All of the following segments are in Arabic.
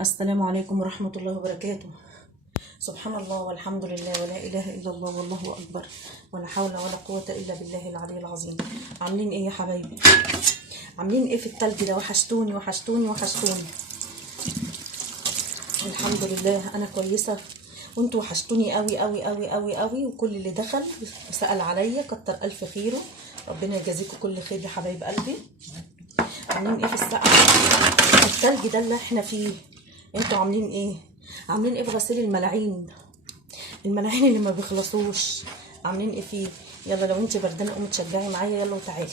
السلام عليكم ورحمة الله وبركاته. سبحان الله والحمد لله ولا إله إلا الله والله أكبر ولا حول ولا قوة إلا بالله العلي العظيم. عاملين إيه يا حبايبي؟ عاملين إيه في التلج ده؟ وحشتوني وحشتوني وحشتوني. الحمد لله أنا كويسة وانتوا وحشتوني قوي قوي قوي قوي قوي، وكل اللي دخل وسأل عليا كتر ألف خيره، ربنا يجازيكم كل خير يا حبايب قلبي. عاملين إيه في السقعة التلج ده اللي احنا فيه؟ انتوا عاملين ايه؟ عاملين ايه في غسيل الملاعين اللي ما بيخلصوش؟ عاملين ايه فيه؟ يلا لو انت بردانه قومي تشجعي معايا، يلا وتعالي.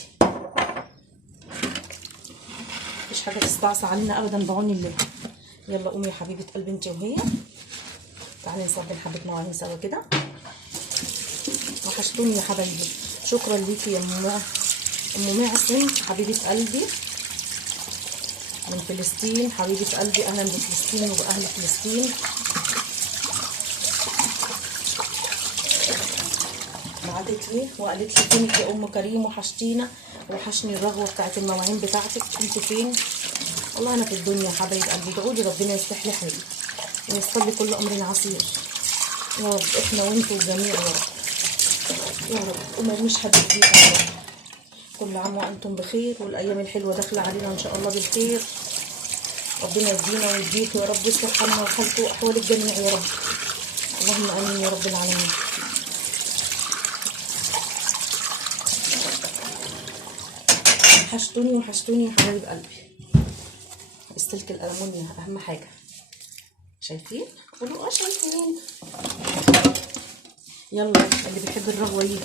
مفيش حاجه تستعصى علينا ابدا بعون الله. يلا قومي يا حبيبه قلبي انت وهي، تعالي نصبن حبه مواعين سوا كده. وحشتوني يا حبايبي. شكرا ليكي يا ام معصم حبيبه قلبي من فلسطين، حبيبه قلبي. اهلا بفلسطين وباهل فلسطين. بعتت لي وقالت لي فينك يا ام كريم، وحشتينا وحشني الرغوه بتاعت المواعين بتاعتك، انت فين؟ والله انا في الدنيا يا حبايب قلبي. ادعوا لي ربنا يصلح لي حالي وييسر لي كل امر عسير يا رب، احنا وانتوا الجميع يا رب يا رب. وما مش حد فيكم يا رب. كل عام وانتم بخير، والايام الحلوه داخله علينا ان شاء الله بالخير. ربنا يدينا ويديك يا رب، يصلح حالنا وحالكم واحوال الجميع يا رب، اللهم امين يا رب العالمين. وحشتوني وحشتوني يا حبايب قلبي. السلك الالمونيا اهم حاجه. شايفين؟ قولوا شايفين. يلا اللي بيحب الرغوه يجي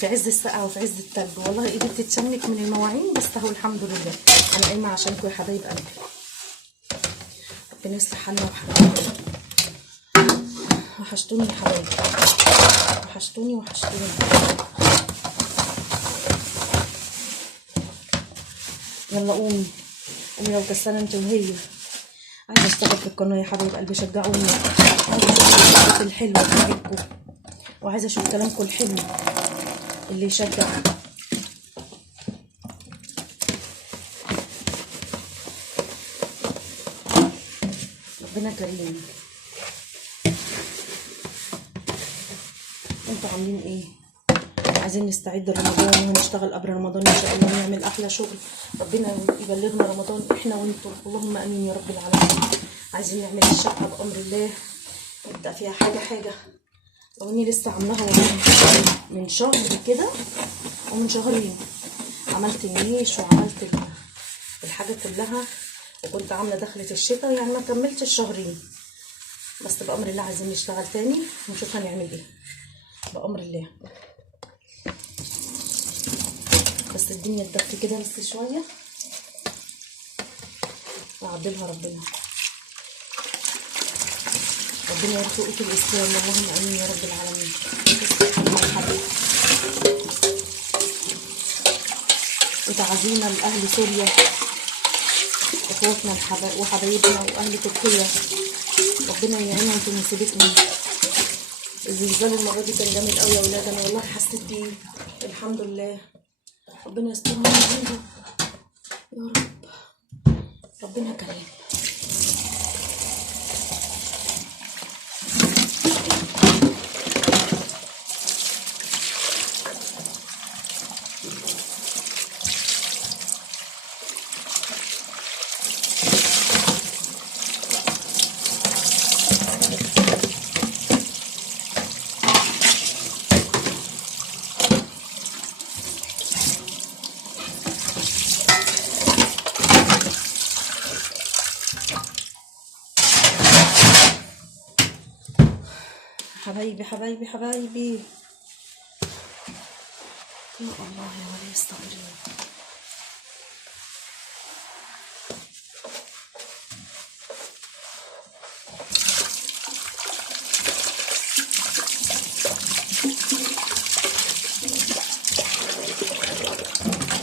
في عز السقعه وفي عز التلج. والله ايدي بتتشمك من المواعين، بس اهو الحمد لله انا قايمه عشانكم يا حبايب قلبي. ربنا يصلح حالنا وحالكم. وحشتوني يا حبايبي، وحشتوني وحشتوني. يلا قومي قومي لو كسانه انت وهي. عايزه اشتغل في القناه يا حبايب قلبي، شجعوني. عايزه اشوف الحاجات الحلوه بتاعتكم، وعايزه اشوف كلامكم الحلو اللي يشجع. ربنا كريم. انتوا عاملين ايه؟ عايزين نستعد لرمضان ونشتغل قبل رمضان ان شاء الله، نعمل احلى شغل. ربنا يبلغنا رمضان احنا وانتوا، اللهم امين يا رب العالمين. عايزين نعمل الشقه بامر الله، نبدا فيها حاجه حاجه. لو اني لسه عاملاها من شهر كده ومن شهرين، عملت النيش وعملت الحاجه كلها، وكنت عامله دخلة الشتاء، يعني ما كملتش الشهرين. بس بامر الله عايزين نشتغل تاني ونشوف هنعمل ايه بامر الله. بس الدنيا تدفي كده بس شويه وعدلها ربنا. ربنا يرزقك الاسلام، اللهم امين يا رب العالمين. وتعزينا لاهل سوريا اخواتنا وحبايبنا واهل تركيا، ربنا يعينهم في مصيبتنا. الزلزال المره دي كان جامد قوي يا ولاد، انا والله حسيت بيه. الحمد لله ربنا يسترها عنده يا رب. ربنا كريم. حبايبي حبايبي حبايبي، يا الله يا ولي استغفر.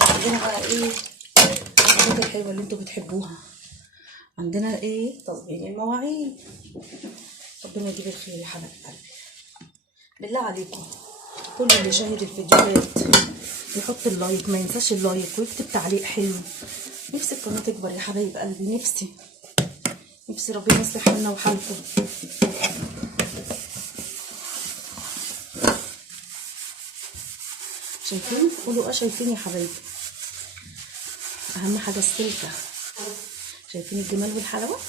عندنا بقى ايه الحاجات الحلوه اللي انتوا بتحبوها؟ عندنا ايه؟ تصبين المواعين. ربنا يجيب الخير يا حبايب قلبي. بالله عليكم كل اللي شاهد الفيديوهات يحط اللايك، ما ينساش اللايك ويكتب تعليق حلو. نفسي القناه تكبر يا حبايب قلبي، نفسي نفسي ربنا يصلح حالنا وحالكم. شايفين؟ قولوا اه شايفين يا حبايبي. اهم حاجه السلكه. شايفين الجمال والحلاوه؟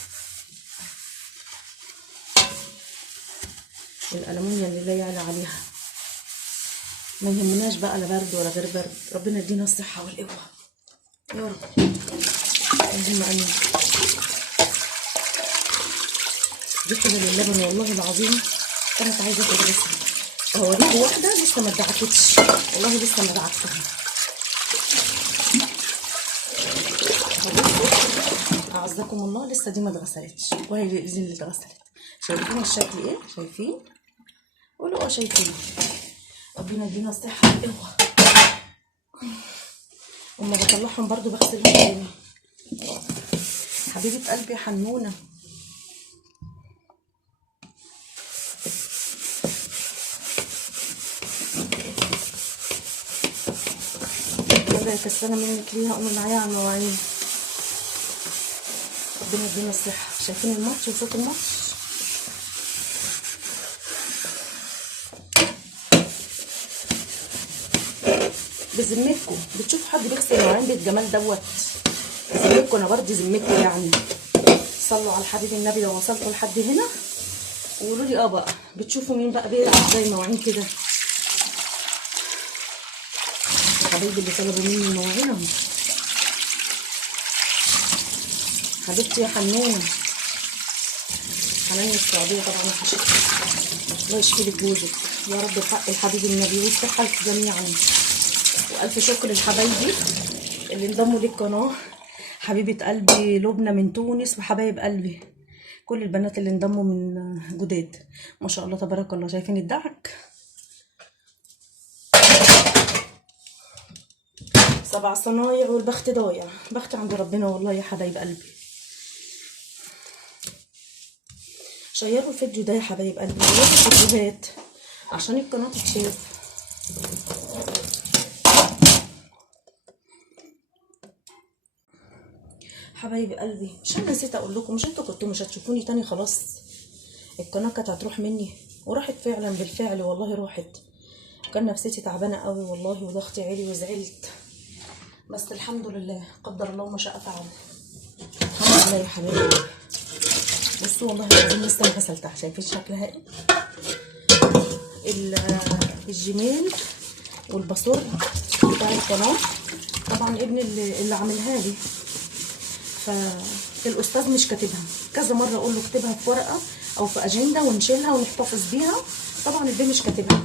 والألمونيا اللي لا يعلى عليها. ما يهمناش بقى لا برد ولا غير برد، ربنا يدينا الصحة والقوة يا رب. اللهم امين. دي كده للبن والله العظيم كانت عايزة تدرسها. هوريكوا واحدة لسه ما اتدعكتش، والله لسه ما دعكتها. أعزكم الله لسه دي ما اتغسلتش، وهي الإذن اللي اتغسلت. شايفين الشكل ايه؟ شايفين؟ قولوا اه شايفين. ربنا يدينا الصحة والقوة. وما بطلعهم برضو بغسلهم تاني. حبيبة قلبي حنونة. يلا يا كسانة منك ليها قومي معايا على المواعين. ربنا يدينا الصحة. شايفين الماتش وصوت الماتش؟ بذمتكم بتشوفوا حد بيغسل المواعين بالجمال دوت؟ بذمتكم انا برضه ذمتكم يعني. صلوا على حبيب النبي لو وصلتوا لحد هنا وقولوا لي اه بقى بتشوفوا مين بقى بيلعب زي المواعين كده؟ حبايبي اللي طلبوا مني المواعين اهو. حبيبتي يا حنونه حنان السعوديه طبعا يا الله يشفي لك جوزك يا رب بحق الحبيب النبي ويصلح لكم جميعا. والف شكر لحبايبي اللي انضموا للقناه. حبيبه قلبي لبنى من تونس، وحبايب قلبي كل البنات اللي انضموا من جداد ما شاء الله تبارك الله. شايفين الدعك؟ 7 صنايع والبخت ضايع. بخت عند ربنا والله يا حبايب قلبي. شيروا الفيديو ده يا حبايب قلبي، شيروا الفيديوهات عشان القناه تتشاف. حبايب قلبي مش انا نسيت اقول لكم، مش انتوا كنتوا مش هتشوفوني تاني خلاص؟ القناه كانت هتروح مني وراحت فعلا بالفعل والله راحت. كان نفسيتي تعبانه قوي والله وضغطي عالي وزعلت، بس الحمد لله قدر الله ما شاء فعل. الحمد لله يا حبايبي. بصوا والله العظيم لسه ما غسلتها. شايفين شكلها ايه؟ الجيميل والباسورد بتاع القناه طبعا ابني اللي عاملها لي، فالاستاذ مش كاتبها. كذا مره اقول له اكتبها في ورقه او في اجنده ونشيلها ونحتفظ بيها، طبعا البيه مش كاتبها.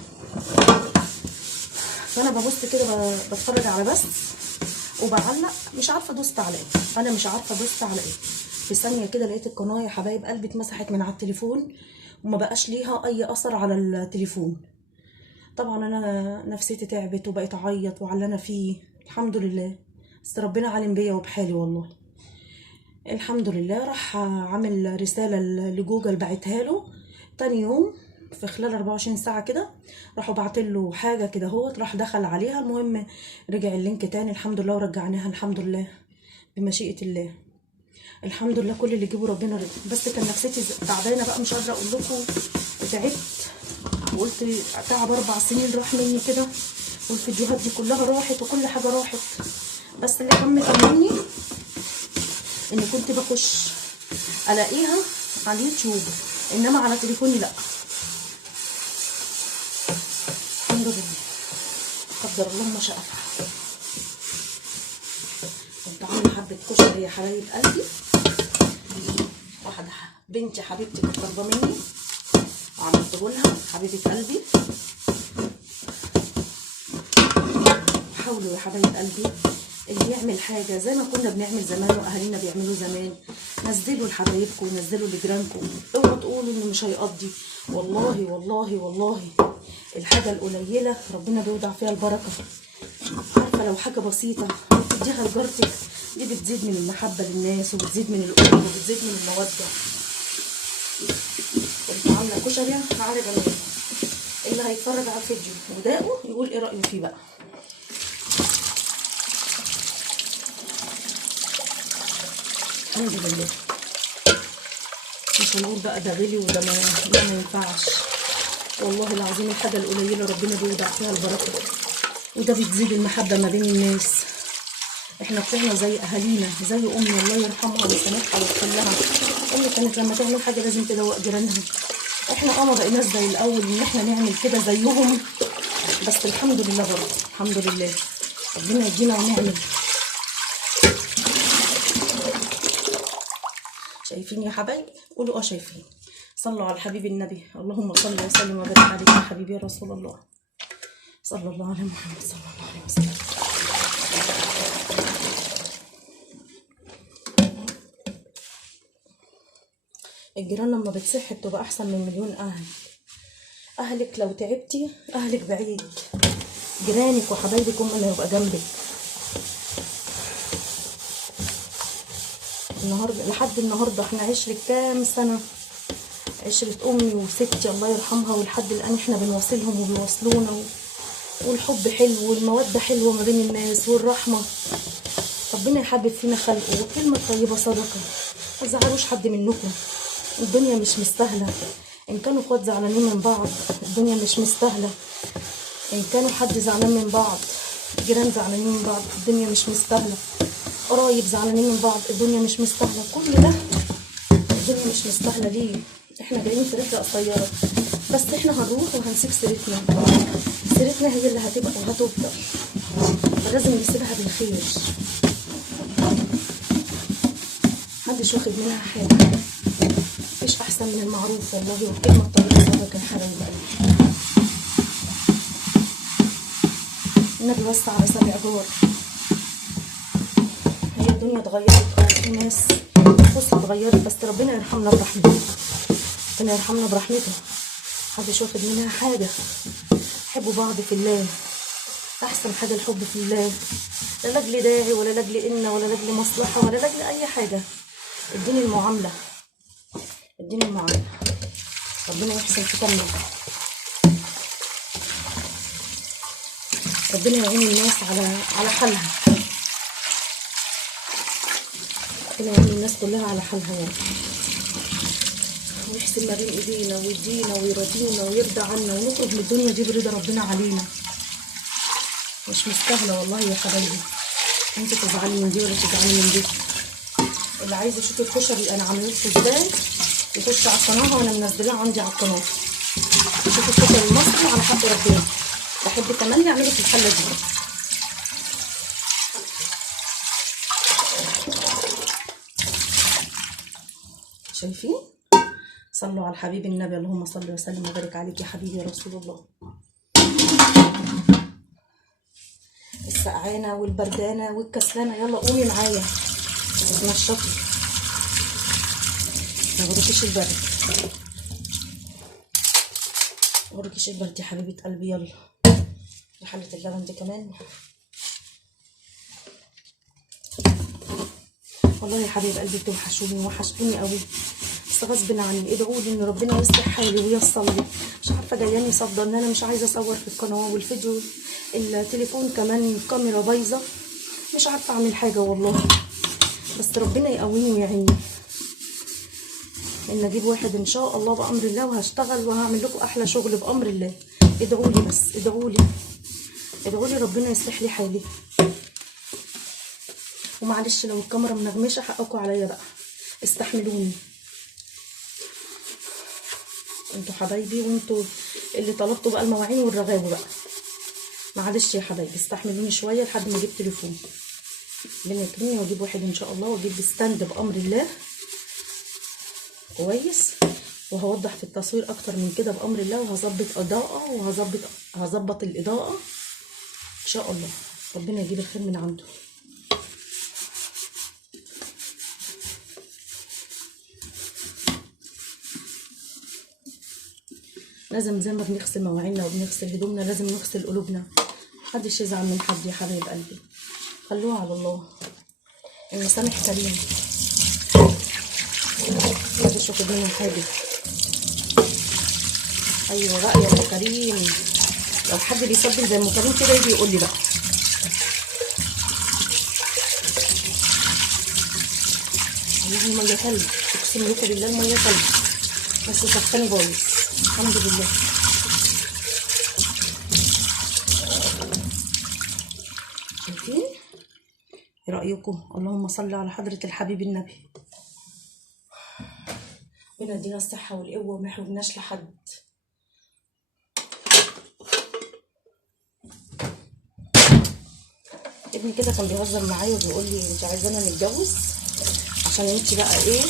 فانا ببص كده بتفرج على بس وبعلق، مش عارفه دوست على ايه. انا مش عارفه دوست على ايه. في ثانيه كده لقيت القناه يا حبايب قلبي اتمسحت من على التليفون وما بقاش ليها اي اثر على التليفون. طبعا انا نفسيتي تعبت وبقيت اعيط وعلى انا فيه. الحمد لله بس ربنا عالم بيا وبحالي والله. الحمد لله. راح عامل رساله لجوجل بعتها له تاني يوم في خلال 24 ساعه كده. راحوا بعتله حاجه كده اهوت، راح دخل عليها. المهم رجع اللينك تاني الحمد لله ورجعناها الحمد لله بمشيئه الله. الحمد لله كل اللي يجيبه ربنا رزق. بس كان نفسيتي تعبانه بقى مش قادره اقول لكم. تعبت وقلت تعب 4 سنين راح مني كده، والفيديوهات دي كلها راحت وكل حاجه راحت. بس اللي كان مطمني اني كنت بخش الاقيها على اليوتيوب، انما على تليفوني لا. الحمد لله قدر الله ما شاء فعل. كنت عامله حبه كشري يا حبايب قلبي. واحده بنتي حبيبتي كانت طالبه مني وعملته لها حبيبه قلبي. حاولوا يا حبايب قلبي اللي يعمل حاجه زي ما كنا بنعمل زمان واهالينا بيعملوا زمان، نزلوا لحبايبكم ونزلوا لجيرانكم. اوعوا تقولوا انه مش هيقضي. والله والله والله الحاجه القليله ربنا بيوضع فيها البركه. عارفه لو حاجه بسيطه تديها لجارتك دي بتزيد من المحبه للناس وبتزيد من القرب وبتزيد من الموده. كنت عامله كشري على جمال. اللي هيتفرج على الفيديو وداقه يقول ايه رايه فيه بقى. الحمد لله نقول بقى ده غلي وده ما ينفعش. والله العظيم الحاجه القليله ربنا بيودع فيها البركه، وده بتزيد المحبه ما بين الناس. احنا طلعنا زي اهالينا، زي امي الله يرحمها ويسامحها ويغفر لها. امي كانت لما تعمل حاجه لازم تدوق جيرانها. احنا ما بقيناش زي الاول ان احنا نعمل كده زيهم، بس الحمد لله برضه الحمد لله ربنا يدينا ونعمل. شايفين يا حبايبي؟ قولوا شايفين. صلوا على الحبيب النبي. اللهم صل وسلم وبارك عليك يا حبيبي يا رسول الله، صلى الله على محمد صلى الله عليه وسلم. الجيران لما بتصح بتبقى احسن من مليون اهل. اهلك لو تعبتي اهلك بعيد، جيرانك وحبايبك هم اللي هيبقى جنبك. النهارده لحد النهارده احنا عشرة كام سنه، عشرة امي وستي الله يرحمها، ولحد الان احنا بنواصلهم وبيواصلونا، والحب حلو والموده حلوه ما بين الناس والرحمه. ربنا يحبب فينا خلقه، وكلمه طيبه صدقه. ما تزعلوش حد منكم، الدنيا مش مستاهله. ان كانوا اخوات زعلانين من بعض الدنيا مش مستاهله. ان كانوا حد زعلان من بعض، جيران زعلانين من بعض الدنيا مش مستاهله. قرايب زعلانين من بعض الدنيا مش مستاهله. كل ده الدنيا مش مستاهله. ليه؟ احنا جايين في رحله قصيره، بس احنا هنروح وهنسيب سيرتنا. سيرتنا هي اللي هتبقى وهتفضل، فلازم نسيبها بالخير. محدش واخد منها حاجه، مفيش احسن من المعروف والله، والكلمه الطيبه صدقه يا حبايب قلبي. النبي وسع على 7 جار. هي الدنيا اتغيرت، في ناس بص اتغيرت، بس ربنا يرحمنا برحمته، ربنا يرحمنا برحمته. محدش واخد منها حاجه. حبوا بعض في الله، احسن حاجه الحب في الله، لا لاجل داعي ولا لاجل ان ولا لاجل مصلحه ولا لاجل اي حاجه. الدين المعامله، الدين المعامله. ربنا يحسن ختامنا، ربنا يعين الناس على حالها، ربنا يعين الناس كلها على حالها يعني، ويحسن ما بين ايدينا ويدينا ويرضينا ويرضى عنا، ونخرج من الدنيا دي برضا ربنا علينا. مش مستاهله والله يا حبايبي انت تزعلي من دي ولا تزعلي من دي. اللي عايز يشوف الكشري انا عملته ازاي يخش على القناه، وانا منزلاه عندي على القناه. شوف الكشري المصري على حق ربنا. بحب كمان نعمله في الحله دي. شايفين؟ صلوا على الحبيب النبي. اللهم صل وسلم وبارك عليك يا حبيبي يا رسول الله. السقعانه والبردانه والكسلانه يلا قومي معايا اتنشطي، ما غرقش البرد، ما غرقش البرد يا حبيبه قلبي. يلا حله اللبن دي كمان. والله يا حبيب قلبي بتوحشوني وحشتوني قوي، بس غصب عني. ادعوا لي ان ربنا يصلح حالي وييسر لي. مش عارفه جاياني صدى ان انا مش عايزه اصور في القناه والفيديو، التليفون كمان الكاميرا بايظه، مش عارفه اعمل حاجه والله، بس ربنا يقويني ويعيني ان اجيب واحد ان شاء الله بامر الله، وهشتغل وهعمل لكم احلى شغل بامر الله. ادعوا لي بس، ادعوا لي، ادعوا لي ربنا يصلح لي حالي. ومعلش لو الكاميرا منغمشه حقكم عليا بقى، استحملوني انتوا حبايبي، وانتوا اللي طلبتوا بقى المواعين والرغاوي بقى. معلش يا حبايبي استحملوني شويه لحد ما اجيب تليفون. ربنا يكرمني واجيب واحد ان شاء الله، واجيب ستاند بامر الله كويس، وهوضح في التصوير اكتر من كده بامر الله، وهظبط اضاءه وهظبط الاضاءه ان شاء الله. ربنا يجيب الخير من عنده. لازم زي ما بنغسل مواعيننا وبنغسل هدومنا لازم نغسل قلوبنا. محدش يزعل من حد يا حبايب قلبي، خلوها على الله، المسامح كريم، محدش واخد منه حاجه. ايوه بقى يا ام كريم، لو حد بيسبل زي ام كريم كده يجي يقول لي بقى. اللهم يا كلب اقسم لكم بالله الميه طلعت، بس سخاني بايظ الحمد لله. شايفين؟ ايه رايكم؟ اللهم صل على حضره الحبيب النبي. ربنا يدينا الصحه والقوه وما يحرمناش لحد. ابني كده كان بيهزر معايا وبيقول لي انت عايزانا نتجوز عشان انت بقى ايه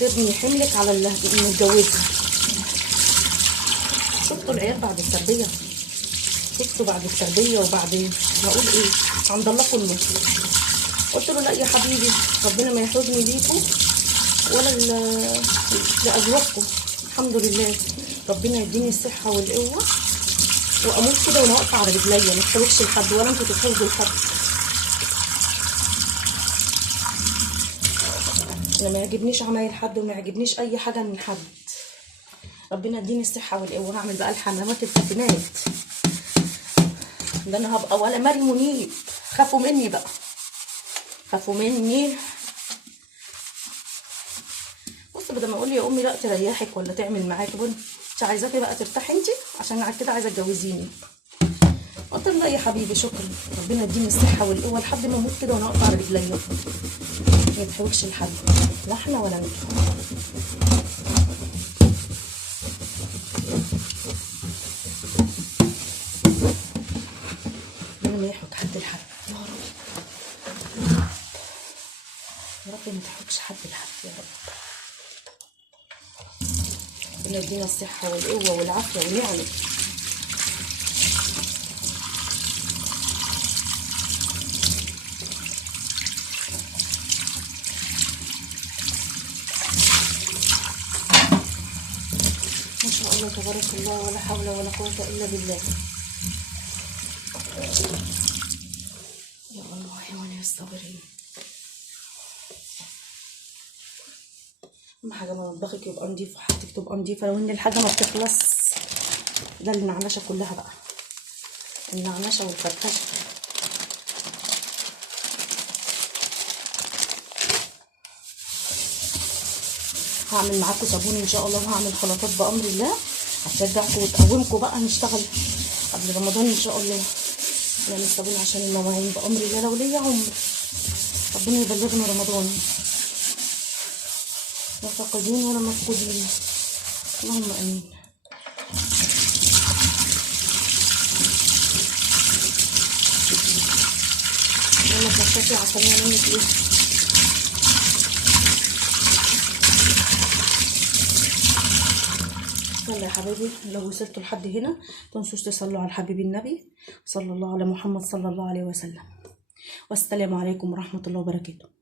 ترمي حملك على اللي متجوزها. شفتوا العيال بعد التربيه؟ شفتوا بعد التربيه وبعد هقول ايه عند الله كله. قلت له لا يا حبيبي، ربنا ما يحرجني ليكم ولا لازواجكم، الحمد لله. ربنا يديني الصحه والقوه واموت كده وانا واقفه على رجليا، ما تحرجش لحد ولا انتوا تتحرجوا لحد. انا ما يعجبنيش عمايل حد وما يعجبنيش اي حاجه من حد. ربنا يديني الصحه والقوه. هعمل بقى الحمامات الفتنات ده، انا هبقى ولا ماري منيب. خافوا مني بقى، خافوا مني. بص بدل ما اقول لي يا امي لا تريحك ولا تعمل معاكي، انت عايزاكي بقى ترتاحي انت عشان على كده عايزه تجوزيني. قلت له لا يا حبيبي شكرا، ربنا يديني الصحه والقوه لحد ما اموت كده وانا واقفه على رجليا، ما تحوجش لحد لا احنا ولا انتوا. ربنا ما يحوج حد لحد يا رب، يا رب ما تحوجش حد لحد يا رب. ربنا يدينا الصحه والقوه والعافيه والنعمه. ما شاء الله تبارك الله، ولا حول ولا قوة إلا بالله. يا الله يا ولي الصابرين. أهم حاجة مطبخك يبقى نضيف وحاجتك تبقى نضيفة، لو إن الحاجة ما بتخلص. ده النعناشة كلها بقى، النعناشة والفرفشة. هعمل معاكم صابون إن شاء الله، وهعمل خلطات بأمر الله هتشجعكم وتقومكم بقى نشتغل قبل رمضان إن شاء الله. نعمل صابون عشان المواعين بأمر الله لو ليا عمر. ربنا يبلغنا رمضان، لا فاقدين ولا مفقودين، اللهم امين. يلا تنشفي عسلية منك ليه؟ يلا يا حبايبي، لو وصلتوا لحد هنا متنسوش تصلوا على الحبيب النبي صلى الله على محمد صلى الله عليه وسلم. والسلام عليكم ورحمة الله وبركاته.